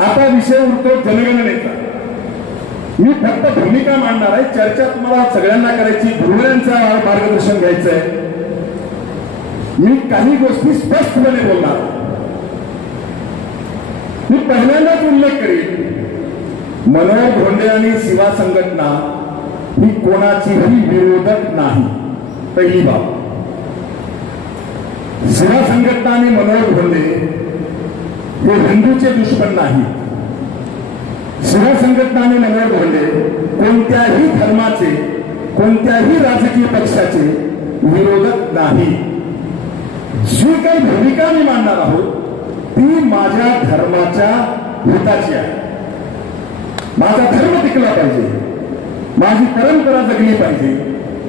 आता विषय उरतो जनगणनेचा. मी फक्त भूमिका मांडणार आहे. चर्चा तुम्हाला सगळ्यांना करायची, गुरुवारांचा मार्गदर्शन घ्यायचं आहे. मी काही गोष्टी स्पष्टपणे बोलणार. मी पहिल्यांदाच उल्लेख करीन, मनोहर धोंडे आणि शिवा संघटना ही कोणाचीही विरोधक नाही. पहिली बाब. शिवा संघटना आणि मनोहर धोंडे हे हिंदूचे दुश्मन नाही. शिवा संघटना आणि मनोहर धोंडे कोणत्याही धर्माचे, कोणत्याही राजकीय पक्षाचे विरोधक नाही. जी काही भूमिका मी मांडणार आहोत ती माझ्या धर्माच्या हिताची आहे. माझा धर्म टिकला पाहिजे, माझी परंपरा जगली पाहिजे,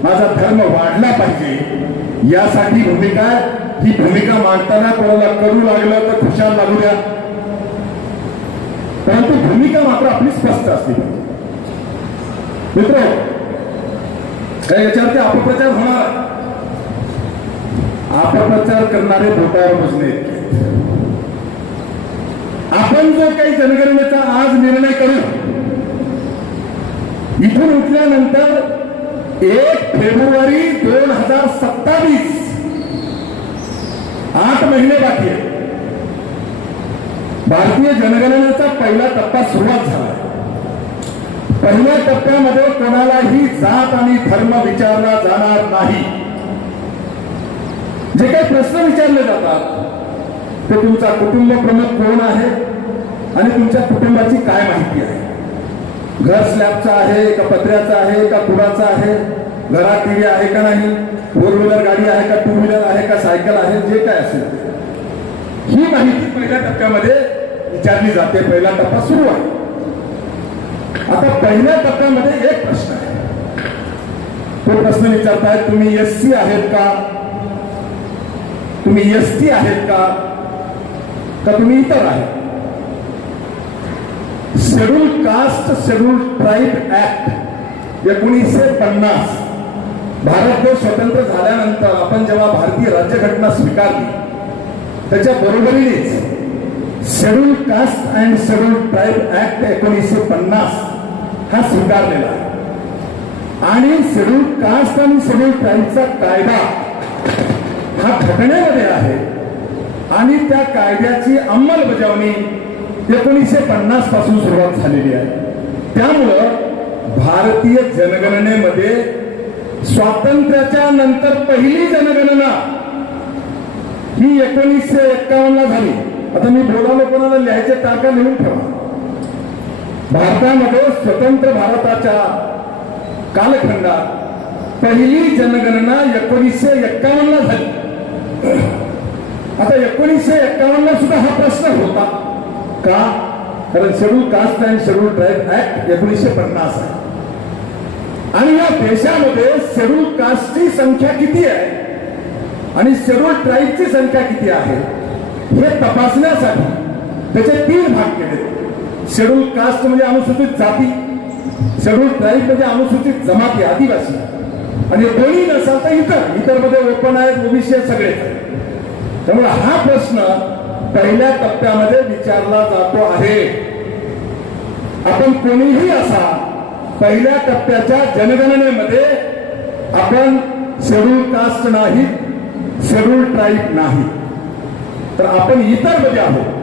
माझा धर्म वाढला पाहिजे, यासाठी भूमिका. ही भूमिका मांडताना कोणाला करू लागलं तर खुशाल लागू द्या, परंतु भूमिका मात्र आपली स्पष्ट असली पाहिजे. मित्र, काय याच्यावरती अपप्रचार होणार? अपप्रचार करणारे बोटावर मोजणे इतके. आपण जो काही जनगणनेचा आज निर्णय करू, इथून उठल्यानंतर 1 फेब्रुवारी 2027, 8 महिने बाकी आहे. भारतीय जनगणनेचा पहिला टप्पा सुरुवात झाला. पहिल्या टप्प्यामध्ये कोणालाही जात आणि धर्म विचारला जाणार नाही. जे काही प्रश्न विचारले जातात ते तुमचा कुटुंब प्रमुख कोण आहे आणि तुमच्या कुटुंबाची काय माहिती आहे, घर स्लॅबचा आहे का पत्र्याचा आहे का कुडाचा आहे, घरात टीव्ही आहे का नाही, 4 व्हीलर गाडी आहे का 2 व्हीलर आहे का सायकल आहे, जे काय असेल ही माहिती पहिल्या टप्प्यामध्ये विचारली जाते. पहिला टप्पा सुरू आहे. आता पहिल्या टप्प्यामध्ये एक प्रश्न आहे. तो प्रश्न विचारतायत, तुम्ही SC आहेत का, तुम्ही ST आहेत का तुम्ही इतर आहेत. Schedule caste schedule tribe act 1950 Bharat देश स्वतंत्र झाल्यानंतर आपण जेव्हा भारतीय राज्यघटना स्वीकारली त्याच्या बरोबरीनेच schedule caste and schedule tribe act 1950 हा स्वीकारलेला आहे. आणि शेड्यूल कास्ट आणि शेड्यूल ट्राईबचा कायदा हा घटनेमध्ये आहे आणि त्या कायद्याची अंमलबजावणी 1950 पासून सुरुवात झालेली आहे. त्यामुळं भारतीय जनगणनेमध्ये स्वातंत्र्याच्या नंतर पहिली जनगणना ही 1951 ला झाली. आता मी बोलालो, कोणाला लिहायचे तारखा लिहून ठेवा. भारतामध्ये स्वतंत्र भारताच्या कालखंडात पहिली जनगणना 1951 ला झाली. आता 1951 ला सुद्धा हा प्रश्न होता का? कारण schedule caste and schedule tribe act 1950 आहे आणि या देशामध्ये शेड्यूल कास्टची संख्या किती आहे आणि शेड्यूल ट्राईबची संख्या किती आहे हे तपासण्यासाठी त्याचे 3 भाग केले. शेड्यूल कास्ट म्हणजे अनुसूचित जाती, शेड्यूल ट्राईब म्हणजे अनुसूचित जमाती आदिवासी, आणि दोन्ही नसाल तर इतर मध्ये ओपन आहेत, ओबीसी आहेत, सगळे. त्यामुळे हा प्रश्न पहिल्या टप्प्यामध्ये विचारला जातो आहे. आपण कोणीही असा पहिल्या टप्प्याच्या जनगणनेमध्ये आपण शेड्यूल कास्ट नाही, शेड्यूल ट्राईब नाही, तर आपण इतर मध्ये आहोत.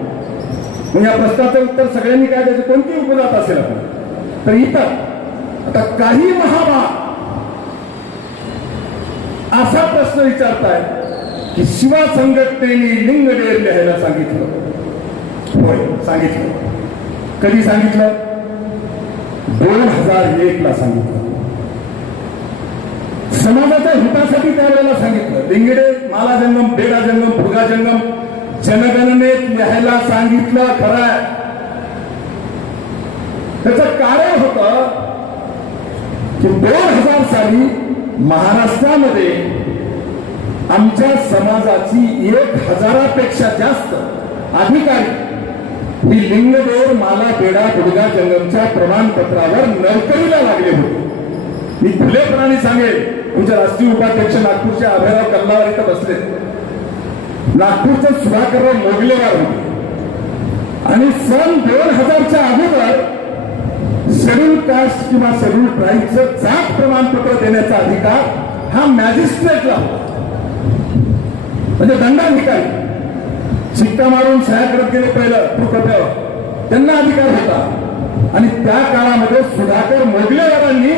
म्हणजे या प्रश्नाचं उत्तर सगळ्यांनी काय द्यायचं, कोणती उपजात असेल आपण तर इतर. आता काही महाभाग असा प्रश्न विचारताय की शिवा संघटनेने लिंगडेर लिहायला सांगितलं. होय, सांगितलं. कधी सांगितलं? 2001 ला सांगितलं. समाजाच्या हितासाठी त्यावेळेला सांगितलं. लिंगडे माला जंगम, बेडा जंगम, भुगा जंगम जनगणनेत लिहायला सांगितलं. खरं आहे. त्याचं कारण होतं की 2000 साली महाराष्ट्रामध्ये आमच्या समाजाची 1000पेक्षा जास्त अधिकारी ही लिंगदेर, माला, बेडा, बुडगा जंगमच्या प्रमाणपत्रावर नोकरीला लागले होते. मी खुलेपणाने सांगेल, तुमचे राष्ट्रीय उपाध्यक्ष नागपूरचे अभयराव कल्लावर इथं बसले, नागपूरचे सुधाकरराव मोगलेवार होते, आणि सन 2000च्या अगोदर शेड्यूल कास्ट किंवा शेड्यूल ट्राईबचं जात प्रमाणपत्र देण्याचा अधिकार हा मॅजिस्ट्रेटला होता, म्हणजे दंडाधिकारी. शिक्का मारून सह्या करत गेले पहिलं तुकट्यावर, त्यांना अधिकार होता. आणि त्या काळामध्ये सुधाकर मोगलेवारांनी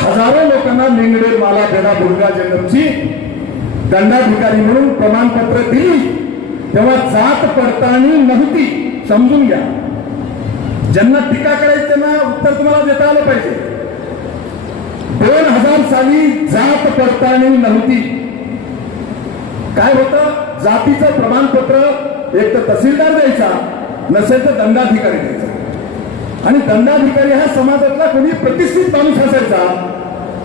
हजारो लोकांना लिंगडेर माला बेडा दुर्गा जंगमची दंडाधिकारी म्हणून प्रमाणपत्र दिली. तेव्हा जात पडताळणी नव्हती, समजून घ्या. ज्यांना टीका करायची त्यांना उत्तर तुम्हाला देता आलं पाहिजे. 2000 साली जात पडताळणी नव्हती. काय होतं, जातीचं प्रमाणपत्र एक तर तहसीलदार द्यायचा, नसेल तर दंडाधिकारी द्यायचा. आणि दंडाधिकारी हा समाजातला कोणी प्रतिष्ठित माणूस असायचा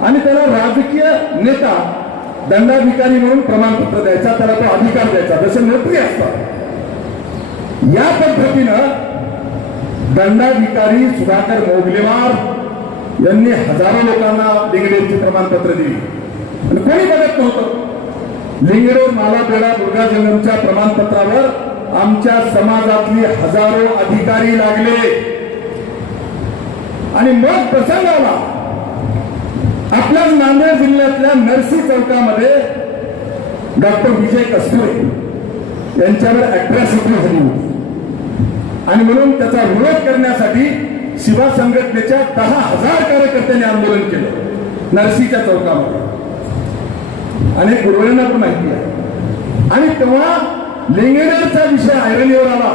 आणि त्याला राजकीय नेता दंडाधिकारी म्हणून प्रमाणपत्र द्यायचा, त्याला तो अधिकार द्यायचा, जसे नोटरी असतात. या पद्धतीनं दंडाधिकारी सुधाकर मोगलेवार यांनी हजारो लोकांना लिंगडेरची प्रमाणपत्र दिली आणि कोणी बघत नव्हतं. लिंगडेर माला बेडा दुर्गा जंगमच्या प्रमाणपत्रावर आमच्या समाजातली हजारो अधिकारी लागले. आणि मग प्रसंगाला आपल्या नांदेड जिल्ह्यातल्या नरसी चौकामध्ये डॉक्टर विजय कस्तुरे यांच्यावर अॅट्रॉसिटी झाली होती. आणि म्हणून त्याचा विरोध करण्यासाठी शिवा संघटनेच्या 10,000 कार्यकर्त्यांनी आंदोलन केलं नरसीच्या चौकामध्ये. अनेक गुरुवारांना पण माहिती आहे. आणि तेव्हा लिंगडेरचा विषय ऐरणीवर आला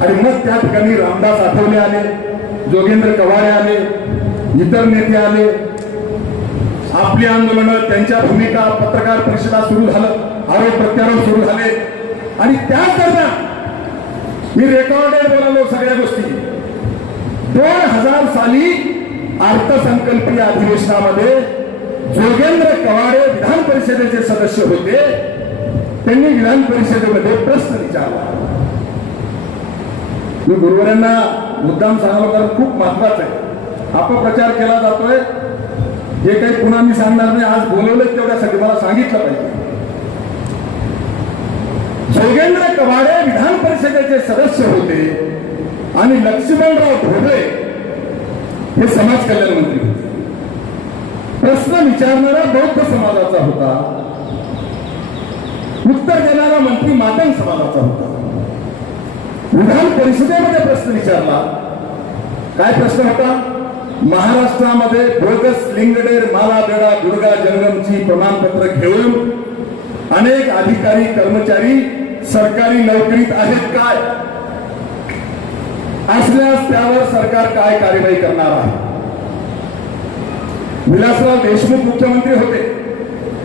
आणि मग त्या ठिकाणी रामदास आठवले आले, जोगेंद्र कवाडे आले, इतर नेते आले. आपली आंदोलनं, त्यांच्या भूमिका, पत्रकार परिषदा सुरू झालं, आरोप प्रत्यारोप सुरू झाले. आणि त्याच दरम्यान मी रेकॉर्डेड बोलालो सगळ्या गोष्टी. 2000 साली अर्थसंकल्पीय अधिवेशनामध्ये जोगेंद्र कवाडे विधान परिषदेचे सदस्य होते. त्यांनी विधान परिषदेमध्ये प्रश्न विचारला. मी गुरुवारांना मुद्दाम सांगलो कारण खूप महत्वाचं आहे. अपप्रचार केला जातोय हे काही पुन्हा मी सांगणार नाही. आज बोलवलं तेवढ्यासाठी मला सांगितलं पाहिजे. जोगेंद्र कवाडे विधान परिषदेचे सदस्य होते आणि लक्ष्मणराव ढोबळे हे समाज कल्याण मंत्री होते. प्रश्न विचारणारा बौद्ध समाजाचा होता, उत्तर देणारा मंत्री मातंग समाजाचा होता. विधान परिषदेमध्ये प्रश्न विचारला. काय प्रश्न होता? महाराष्ट्रामध्ये बोगस लिंगडेर माला बेडा दुर्गा जंगमची प्रमाणपत्र घेऊन अनेक अधिकारी कर्मचारी सरकारी नोकरीत आहेत काय? असल्यास त्यावर सरकार काय कार्यवाही करणार आहे? विलासराव देशमुख मुख्यमंत्री होते.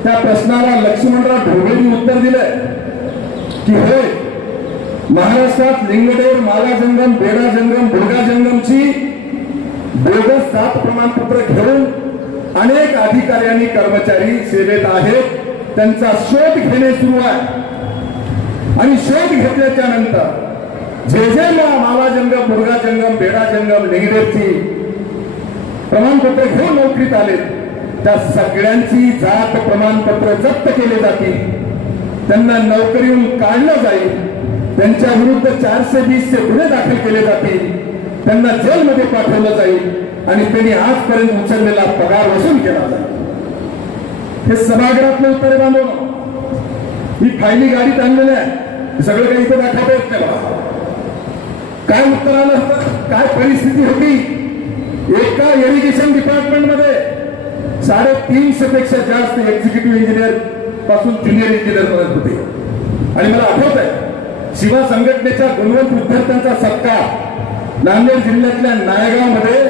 त्या प्रश्नाला लक्ष्मणराव ढोबळेंनी उत्तर दिलंय की होय, महाराष्ट्रात लिंगडेर माला जंगम बेडा जंगम दुर्गा जंगमची बोगस जात प्रमाणपत्र घेऊन अनेक अधिकारी आणि कर्मचारी सेवेत आहेत. त्यांचा शोध घेणे सुरू आहे आणि शोध घेतल्याच्या नंतर जे जे माला जंगम दुर्गा जंगम बेडा जंगम लिंगडेरची प्रमाणपत्र घेऊन नोकरीत आले त्या सगळ्यांची जात प्रमाणपत्र जप्त केले जातील. त्यांना नोकरीहून काढलं जाईल. त्यांच्या विरुद्ध 420 चे गुन्हे दाखल केले जातील. त्यांना जेलमध्ये पाठवलं जाईल आणि त्यांनी आजपर्यंत उचललेला पगार वसूल केला जाईल. हे सभागृहातलं उत्तर बांधवलं. ही फायली गाडीत आणलेली आहे. सगळं काही इथं दाखवता येत नाही. काय उत्तर आलं होतं? काय परिस्थिती होती? एका इरिगेशन डिपार्टमेंटमध्ये 350 पेक्षा जास्त एक्झिक्युटिव्ह इंजिनियर पासून ज्युनियर इंजिनियर पर्यंत होते. आणि मला आठवत आहे शिवा संघटनेच्या गुणवंत विद्यार्थ्यांचा सत्कार नांदेड जिल्ह्यातल्या नायगावमध्ये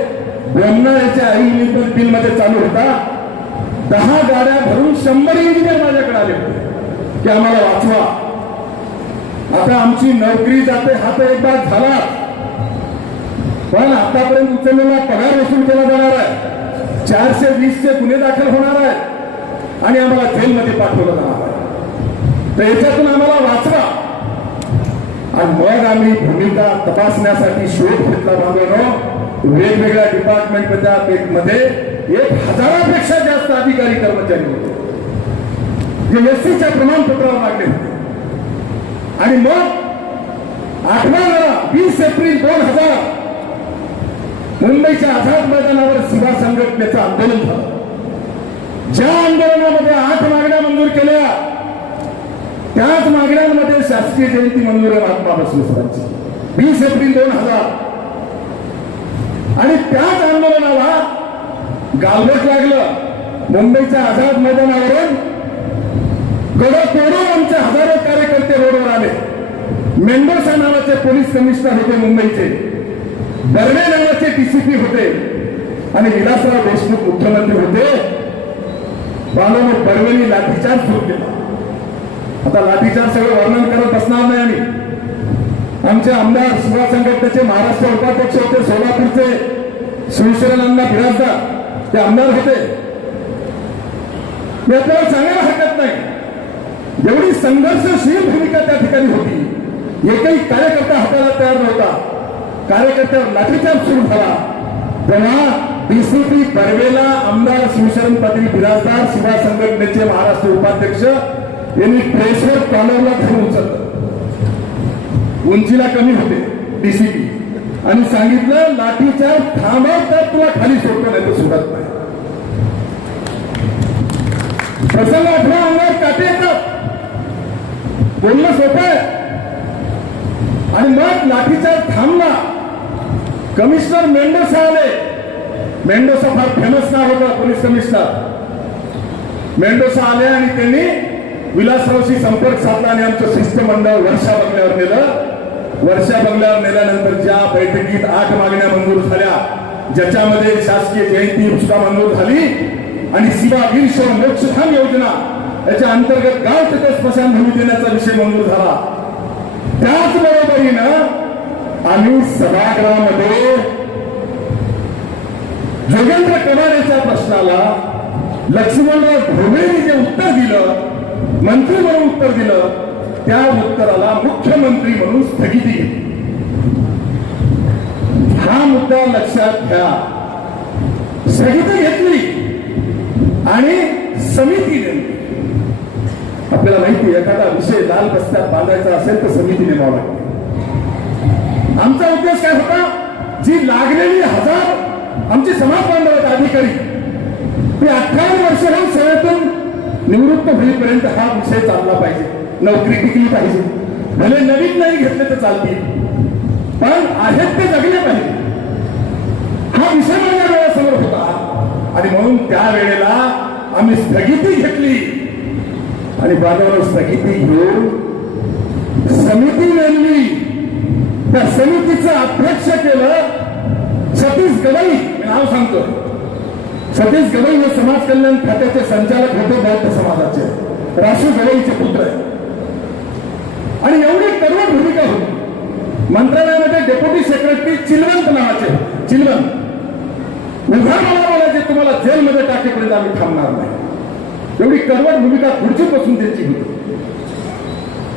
ब्रह्मणाच्या आयुर्वेद बिल मध्ये चालू होता. 10 गाड्या भरून 100 इंजिनियर माझ्याकडे आले होते की आम्हाला वाचवा. आता आमची नोकरी जाते हा तर एक भाग झाला, पण आतापर्यंत उचललेला पगार वसूल केला जाणार आहे. 420 चे गुन्हे दाखल होणार आहेत आणि आम्हाला जेलमध्ये पाठवलं जाणार आहे. तर याच्यातून आम्हाला वाचवा. आणि मग आम्ही भूमिका तपासण्यासाठी शोध घेतला. बांधवनो, वेगवेगळ्या डिपार्टमेंटमध्ये 1000पेक्षा जास्त अधिकारी कर्मचारी होते जे एससीच्या प्रमाणपत्रावर लागले होते. आणि मग आठवा 20 एप्रिल 2000 मुंबईच्या आझाद मैदानावर सेवा संघटनेचं आंदोलन झालं. ज्या आंदोलनामध्ये 8 मागण्या मंजूर केल्या, त्याच मागण्यांमध्ये शासकीय जयंती मंजूर आहे महात्मा बसवेश्वरांची 20 एप्रिल 2000. आणि त्याच आंदोलनाला गालबोट लागलं. मुंबईच्या आझाद मैदानावरून गडो तोडून आमचे हजारो कार्यकर्ते रोडवर आले. मेंडोसा नावाचे पोलीस कमिशनर होते मुंबईचे, बर्वे नावाचे डीसीपी होते आणि विलासराव देशमुख मुख्यमंत्री होते. बाळासाहेब बर्वेनी लाठीचार्ज सुरू केला. आता लाठीचार्ज सगळं वर्णन करत बसणार नाही आम्ही. आमचे आमदार सेवा संघटनेचे महाराष्ट्र उपाध्यक्ष होते सोलापूरचे शिवशरणअण्णा बिराजदार, ते आमदार होते. मी आपल्याला सांगायला हरकत नाही, एवढी संघर्षशील भूमिका त्या ठिकाणी होती. एकही कार्यकर्ता हाताला तयार नव्हता. कार्यकर्त्यावर लाठीचार्ज सुरू झाला तेव्हा डीसीपी बर्वेला आमदार शिवशरण पाटील बिराजदार सेवा संघटनेचे महाराष्ट्र उपाध्यक्ष यांनी प्रेसवर कॉलरला धरून उचललं. उंचीला कमी होते डीसीपी, आणि सांगितलं लाठीचार्ज थांबव तर तुला खाली सोडतो नाही तर सोडत नाही. प्रसंग आठवा अंगावर काटे येतात, बोलणं सोपं आहे. आणि मग लाठीचार्ज थांबला. कमिशनर मेंडोसा आले. मेंडोसा फार फेमस नाव होता पोलीस कमिशनर. मेंडोसा आले आणि त्यांनी विलासरावशी संपर्क साधला आणि आमचं शिष्टमंडळ वर्षा बंगल्यावर नेलं. वर्षा बंगल्यावर नेल्यानंतर ज्या बैठकीत 8 मागण्या मंजूर झाल्या, ज्याच्यामध्ये शासकीय जयंती सुद्धा मंजूर झाली आणि शिवा वीरशैव मोक्षधाम योजना याच्या अंतर्गत गाव तिथे स्मशानभूमी देण्याचा विषय मंजूर झाला. त्याचबरोबरीनं आम्ही सभागृहामध्ये जोगेंद्र कमारेच्या प्रश्नाला लक्ष्मणराव ढोबळेंनी जे उत्तर दिलं, मंत्री म्हणून उत्तर दिलं, त्या उत्तराला मुख्यमंत्री म्हणून स्थगिती घेतली. हा मुद्दा लक्षात घ्या. स्थगिती घेतली आणि समिती नेमली. आपल्याला माहिती एखादा विषय लाल बस्त्यात बांधायचा असेल तर समिती नेमावं लागते. आमचा उद्देश काय होता, जी लागलेली हजार आमचे समाज बांधव अधिकारी ते 58 वर्ष होऊन सेवेतून निवृत्त होईपर्यंत हा विषय चालला पाहिजे, नोकरी टिकली पाहिजे. भले नवीन नाही घेतले तर चालतील, पण आहेत ते जगले पाहिजे. हा विषय माझ्या डोळ्यासमोर होता आणि म्हणून त्यावेळेला आम्ही स्थगिती घेतली आणि बाजारावर स्थगिती घेऊन समिती नेमली. त्या समितीचं अध्यक्ष केलं सतीश गवई. नाव सांगतो, सतीश गवई हे समाज कल्याण खात्याचे संचालक होते, बौद्ध समाजाचे, राशू गवईचे पुत्र आहे. आणि एवढी कडवट भूमिका होती. मंत्रालयामध्ये डेप्युटी सेक्रेटरी चिलवंत नावाचे, चिलवंत उघड मला बोलायचे, तुम्हाला जेलमध्ये टाकेपर्यंत आम्ही थांबणार नाही. एवढी कडवट भूमिका खुर्चीपासून त्यांची होती.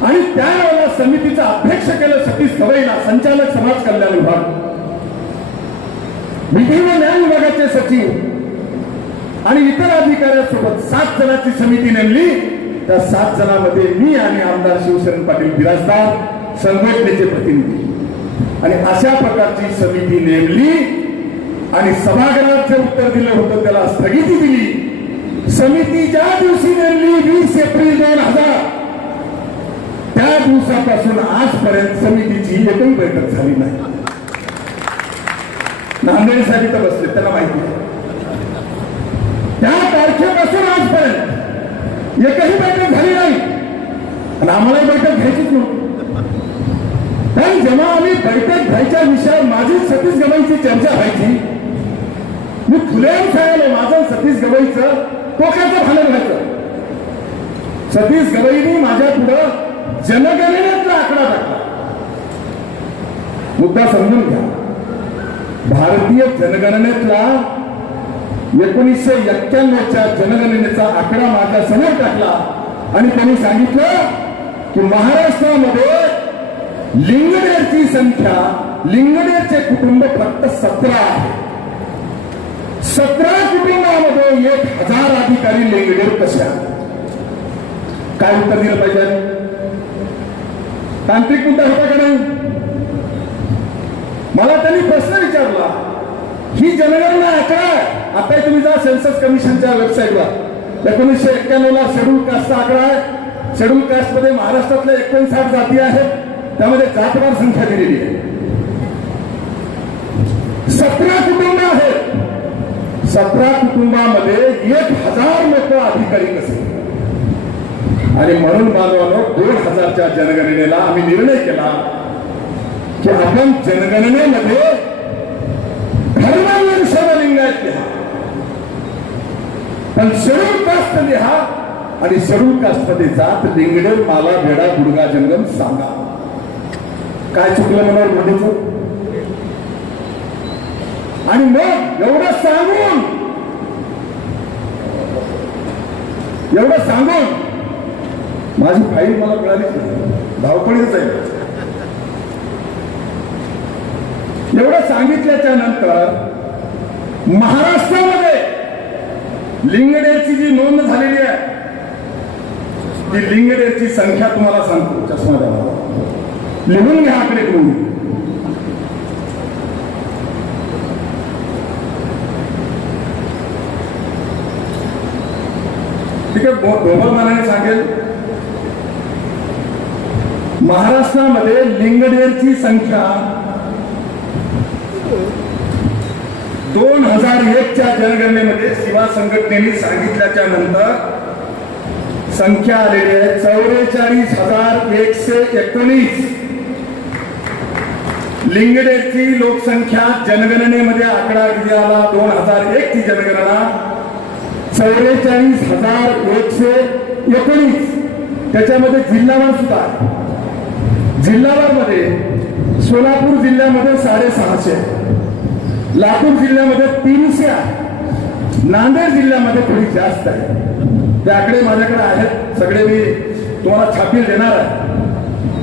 आणि त्यावेळेला समितीचा अध्यक्ष केलं सतीश गवईला, संचालक समाज कल्याण विभाग. विधी व न्याय विभागाचे सचिव आणि इतर अधिकाऱ्यांसोबत 7 जणांची समिती नेमली. त्या 7 जणांमध्ये मी आणि आमदार शिवशरण पाटील बिराजदार संघटनेचे प्रतिनिधी, आणि अशा प्रकारची समिती नेमली आणि सभागृहात जे उत्तर दिलं होतं त्याला स्थगिती दिली. समिती ज्या दिवशी नेमली 20 एप्रिल 2000, त्या दिवसापासून आजपर्यंत समितीची एकही बैठक झाली नाही. नांदेडसाठी तर बसले, त्यांना माहिती आहे. त्या तारखेपासून आजपर्यंत एकही बैठक झाली नाही आणि आम्हाला बैठक घ्यायचीच नव्हती. पण जेव्हा आम्ही बैठक घ्यायच्या विषयावर माझी सतीश गवईची चर्चा व्हायची, मी खुलेआम सांगायला माझं सतीश गवईचं टोकाचं भांडण व्हायचं. सतीश गवईनी माझ्या पुढं जनगणनेतला आकडा टाकला. मुद्दा समजून घ्या. भारतीय जनगणनेतला 1991च्या जनगणनेचा आकडा माझ्या समोर टाकला आणि त्यांनी सांगितलं की महाराष्ट्रामध्ये लिंगडेरची संख्या, लिंगडेरचे कुटुंब फक्त 17 आहे. 17 कुटुंबामध्ये 1000 अधिकारी लिंगडेर कशा? काय उत्तर दिलं पाहिजे? तांत्रिक मुद्दा होता का नाही? आकडा आहे. आता तुम्ही जा सेन्सस कमिशनच्या वेबसाईटवर 1991 ला शेड्यूल कास्टचा आकडा आहे. शेड्यूल कास्ट मध्ये महाराष्ट्रातल्या 59 जाती आहेत. त्यामध्ये जातवार संख्या दिलेली आहे. 17 कुटुंब आहेत. 17 कुटुंबामध्ये 1000 लोक अधिकारी कसे. आणि म्हणून बांधवांनो 2000च्या जनगणनेला आम्ही निर्णय केला की आपण जनगणनेमध्ये धर्म लिंगायत लिहा, पण शेड्यूल कास्ट लिहा आणि शेड्यूल कास्ट मध्ये जात लिंगडेर माला भेडा गुडगा जंगम सांगा. काय चुकलं मनावर मोठीचं. आणि मग एवढं सांगून माझी फाईल मला मिळाली धावपळीच आहे. एवढं सांगितल्याच्या नंतर महाराष्ट्रामध्ये लिंगडेरची जी नोंद झालेली आहे ती लिंगडेरची संख्या तुम्हाला सांगतो. चष्मा द्या, लिहून घ्या आकडे तुम्ही. ठीक आहे, ढोबळमानाने सांगेल. महाराष्ट्रामध्ये लिंगडेरची संख्या 2001च्या जनगणनेमध्ये सेवा संघटनेने सांगितल्याच्या नंतर संख्या आलेली आहे 44,119. लिंगडेरची लोकसंख्या जनगणनेमध्ये आकडा किती आला 2001 ची जनगणना 44,119. त्याच्यामध्ये जिल्हावार सुद्धा आहे. जिल्हावार मध्ये सोलापूर जिल्ह्यामध्ये 650, लातूर जिल्ह्यामध्ये 300 आहे, नांदेड जिल्ह्यामध्ये थोडी जास्त आहे. ते आकडे माझ्याकडे आहेत सगळे, मी तुम्हाला छापील देणार आहे.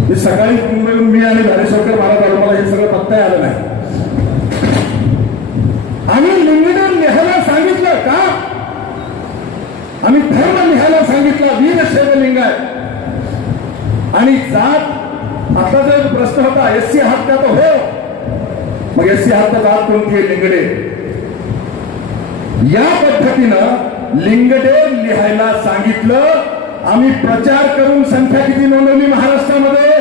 मी सकाळी मी आणि धारेश्वरकर मला हे सगळं पत्ता आलं नाही. आम्ही लिंगडेर लिहायला सांगितलं का? आम्ही धर्म लिहायला सांगितलं, वीरशैव लिंगायत आणि जात. आता जर प्रश्न होता एससी आहात का, तो हो. मग एससी आहात तर जात कोणती आहे? लिंगडेर. या पद्धतीनं लिंगडेर लिहायला सांगितलं. आम्ही प्रचार करून संख्या किती नोंदवली महाराष्ट्रामध्ये?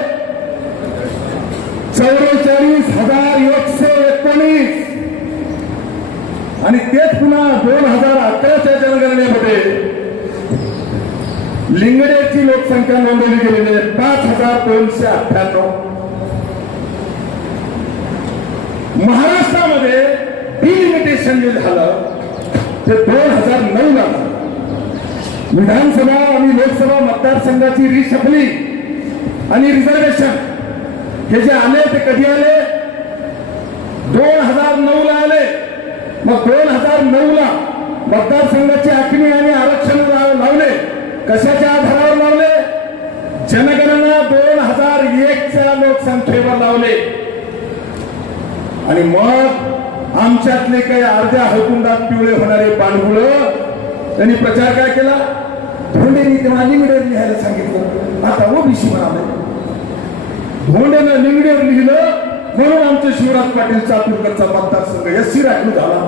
44,119. आणि तेच पुन्हा 2011च्या जनगणनेमध्ये लिंगडेरची लोकसंख्या नोंदवली गेलेली आहे 5,298. महाराष्ट्रामध्ये डिलिमिटेशन जे झालं ते 2009 ला विधानसभा आणि लोकसभा मतदारसंघाची रिशफलिंग आणि रिझर्वेशन हे जे आले ते कधी आले? 2009 ला आले. मग 2009 ला मतदारसंघाची आखणी आणि आरक्षण लावले. कशाच्या आधारावर लावले? जनगणना 2001च्या लोकसंख्येवर लावले. आणि मग आमच्यातले काही अर्ध्या हळकुंडात पिवळे होणारे पाणबुळं त्यांनी प्रचार काय केला? धोंडेंनी तेव्हा लिंगडेर लिहायला सांगितलं, आता ओबीसी म्हणाले. धोंडेनं लिंगडेर लिहिलं म्हणून आमचे शिवराज पाटील चातुरकरचा मतदारसंघ एससी राखीव झाला.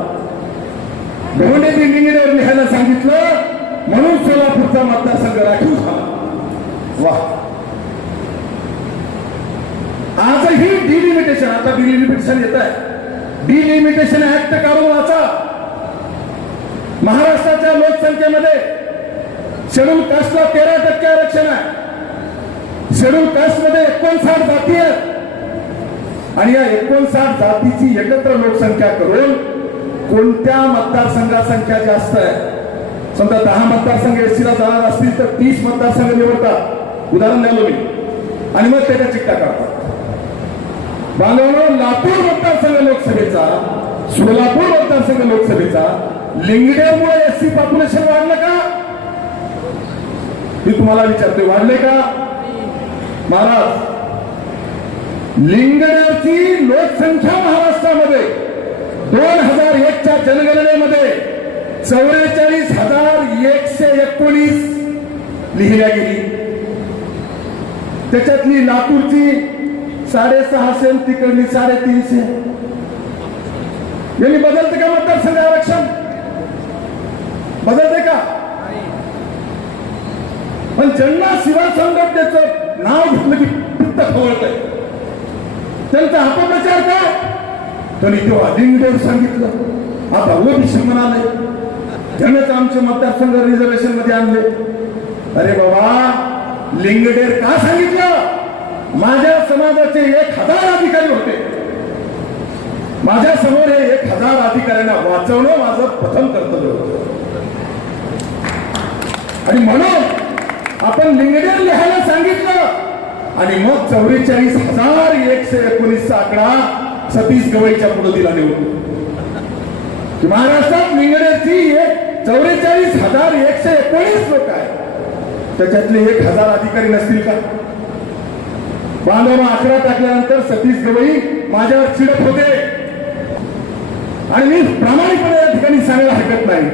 धोंडेंनी लिंगडेर लिहायला सांगितलं म्हणून सोलापूरचा मतदारसंघ राखीव झाला. वा. आजही डिलिमिटेशन, आता डिलिमिटेशन येत आहे, डिलिमिटेशन ऍक्ट काढून वाचा. महाराष्ट्राच्या लोकसंख्येमध्ये शेड्यूल कास्टला 13% आरक्षण आहे. शेड्यूल कास्ट मध्ये 59 जाती आहेत. आणि या 59 जातीची एकत्र लोकसंख्या करून कोणत्या मतदारसंघात संख्या जास्त आहे? समजा 10 मतदारसंघ एससीला जाणार असतील तर 30 मतदारसंघ निवडतात. उदाहरण द्यालो मी. आणि मग त्याच्या चिठ्ठ्या काढतात. बांधवांनो, लातूर मतदारसंघ लोकसभेचा, सोलापूर मतदारसंघ लोकसभेचा लिंगडेरमुळे एससी पॉप्युलेशन वाढलं का? मी तुम्हाला विचारते, वाढले का? महाराज, लिंगडेरची लोकसंख्या महाराष्ट्रामध्ये 2001च्या जनगणनेमध्ये 44,119 लिहिल्या गेली. त्याच्यातली लातूरची 650, तिकडली 350. यांनी बदलते का मतदारसंघ आरक्षण? बदलते का? पण ज्यांना शिवा संघटनेचं नाव घेतलं की पित्त खवळतंय, त्यांचा अपप्रचार काय? त्यांनी तेव्हा लिंगदेव सांगितलं, आता ओबीसी म्हणाले, त्यानंच आमचे मतदारसंघ रिझर्वेशन मध्ये आणले. अरे बाबा, लिंगडेर का सांगितलं? माझ्या समाजाचे 1000 अधिकारी होते. माझ्या समोर हे 1000 अधिकाऱ्यांना वाचवणं माझं प्रथम कर्तव्य होतं. आणि म्हणून आपण लिंगडेर लिहायला सांगितलं. आणि मग 44,119 आकडा सतीश गवईच्या पुढे दिला निवडून की महाराष्ट्रात लिंगडेरची 44,119 लोक आहेत, त्याच्यातले 1000 अधिकारी नसतील का? बांधवा आकडा टाकल्यानंतर सतीश गवई माझ्यावर चिडत होते आणि मी प्रामाणिकपणे या ठिकाणी सांगायला हरकत नाही.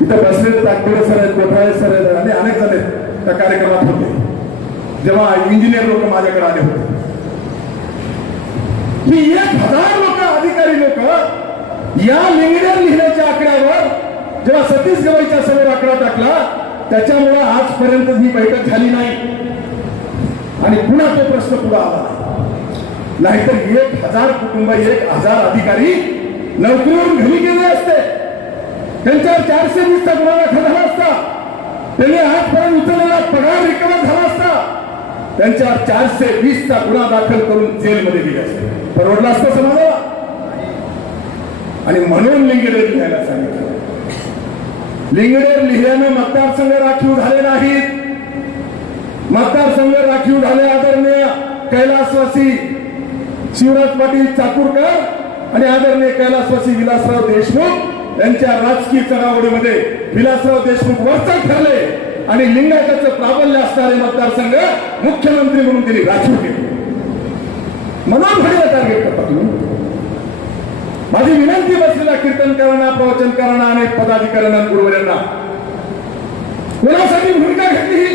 इथं बसलेले ताकदे सर आहेत, कोठाळे सर आहेत आणि अनेक जण आहेत त्या कार्यक्रमात होते. जेव्हा इंजिनियर लोक माझ्याकडे आले होते की 1000 लोक, अधिकारी लोक या लिंगडेर लिहिण्याच्या आकड्यावर जेव्हा सतीश गवईच्या समोर आकडा टाकला, त्याच्यामुळे आजपर्यंत ही बैठक झाली नाही आणि पुन्हा तो प्रश्न पुढे आला. नाहीतर 1000 कुटुंब, 1000 अधिकारी नोकरीवरून घरी गेले असते, त्यांच्यावर 420चा गुन्हा दाखल झाला असता, त्यांनी आजपर्यंत उचललेला पगार रिकव्हर झाला असता, त्यांच्यावर 420चा गुन्हा दाखल करून जेलमध्ये गेले असते. परवडला असतं समाजाला? आणि म्हणून लिंगडेर लिहायला सांगितलं. लिंगडेर लिहिल्यानं मतदारसंघ राखीव झाले नाहीत. मतदारसंघ राखीव झाले आदरणीय कैलासवासी शिवराज पाटील चाकूरकर आणि आदरणीय कैलासवासी विलासराव देशमुख यांच्या राजकीय चढावडीमध्ये विलासराव देशमुख वरचढ ठरले आणि लिंगायताचं प्राबल्य असणारे मतदारसंघ मुख्यमंत्री म्हणून त्यांनी राखीव केले. म्हणून घडीला टार्गेट करता तुम्ही. माझी विनंती बसलेल्या कीर्तनकारांना, प्रवचनकारांना, अनेक पदाधिकाऱ्यांना, गुरुवर्यांना, कोणासाठी भूमिका घेतली ही?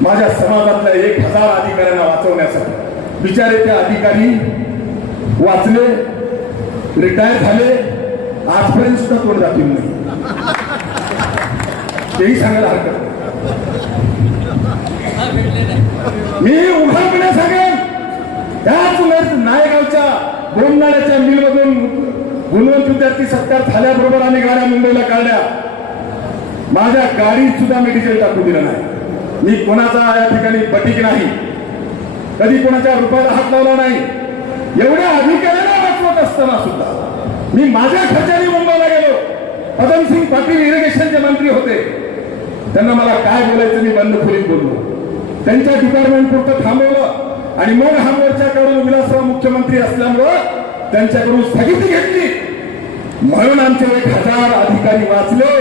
माझ्या समाजातल्या 1000 अधिकाऱ्यांना वाचवण्यासाठी. बिचारे ते अधिकारी वाचले, रिटायर झाले, आजपर्यंत सुद्धा तोड दाखवली नाही. तेही सांगायला हरकत मी उघडपणे सांगेन. त्याच नायगावच्या बोमनाड्याच्या मिलमधून गुणवंत विद्यार्थी सत्कार झाल्याबरोबर आम्ही गाड्या मुंबईला काढल्या. माझ्या गाडीत सुद्धा मी डिझेल टाकू दिलं नाही. मी कोणाचा या ठिकाणी पटीक नाही, कधी कोणाच्या रुपयाला हात लावला नाही. एवढ्या अधिकाऱ्यांना वाचवत असताना सुद्धा मी माझ्या खर्चाने मुंबईला गेलो. पदमसिंग पाटील इरिगेशनचे मंत्री होते, त्यांना मला काय बोलायचं मी बंद खोलीत बोललो. त्यांच्या डिपार्टमेंट पुरतं थांबवलं आणि मग हा मोर्चा करून विलासराव मुख्यमंत्री असल्यामुळं त्यांच्याकडून स्थगिती घेतली. म्हणून आमचे 1000 अधिकारी वाचले.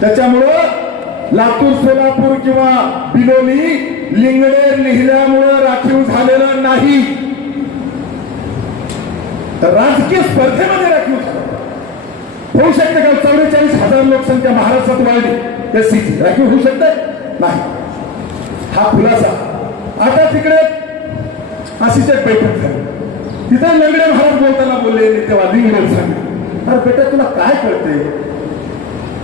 त्याच्यामुळं लातूर, सोलापूर किंवा बिलोली लिंगडेर लिहिल्यामुळं राखीव झालेलं नाही, तर राजकीय स्पर्धेमध्ये राखीव झालं. होऊ शकते का 44,000 लोकसंख्या महाराष्ट्रात वाढली एससीची, राखीव होऊ शकते? नाही. हा खुलासा. आता तिकडे अशीच एक बैठक झाली. तिथे लंगडे महाराज बोलताना बोलले, तेव्हा लिंगडेर सांगितलं, अरे बेटा तुला काय कळते?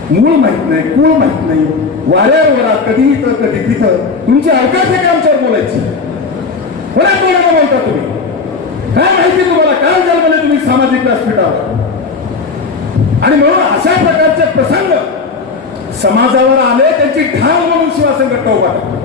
मूळ माहित नाही, कुळ माहित नाही, वाऱ्यावर कधी इथं कधी तिथं. तुमची अवकाश आहे का आमच्यावर बोलायची? कोणा कोणाला बोलता तुम्ही? काय माहिती तुम्हाला? काय जन्मले तुम्ही सामाजिक व्यासपीठावर? आणि म्हणून अशा प्रकारचे प्रसंग समाजावर आले, त्यांची ठाम म्हणून शिवसंघटना उभा टाकली.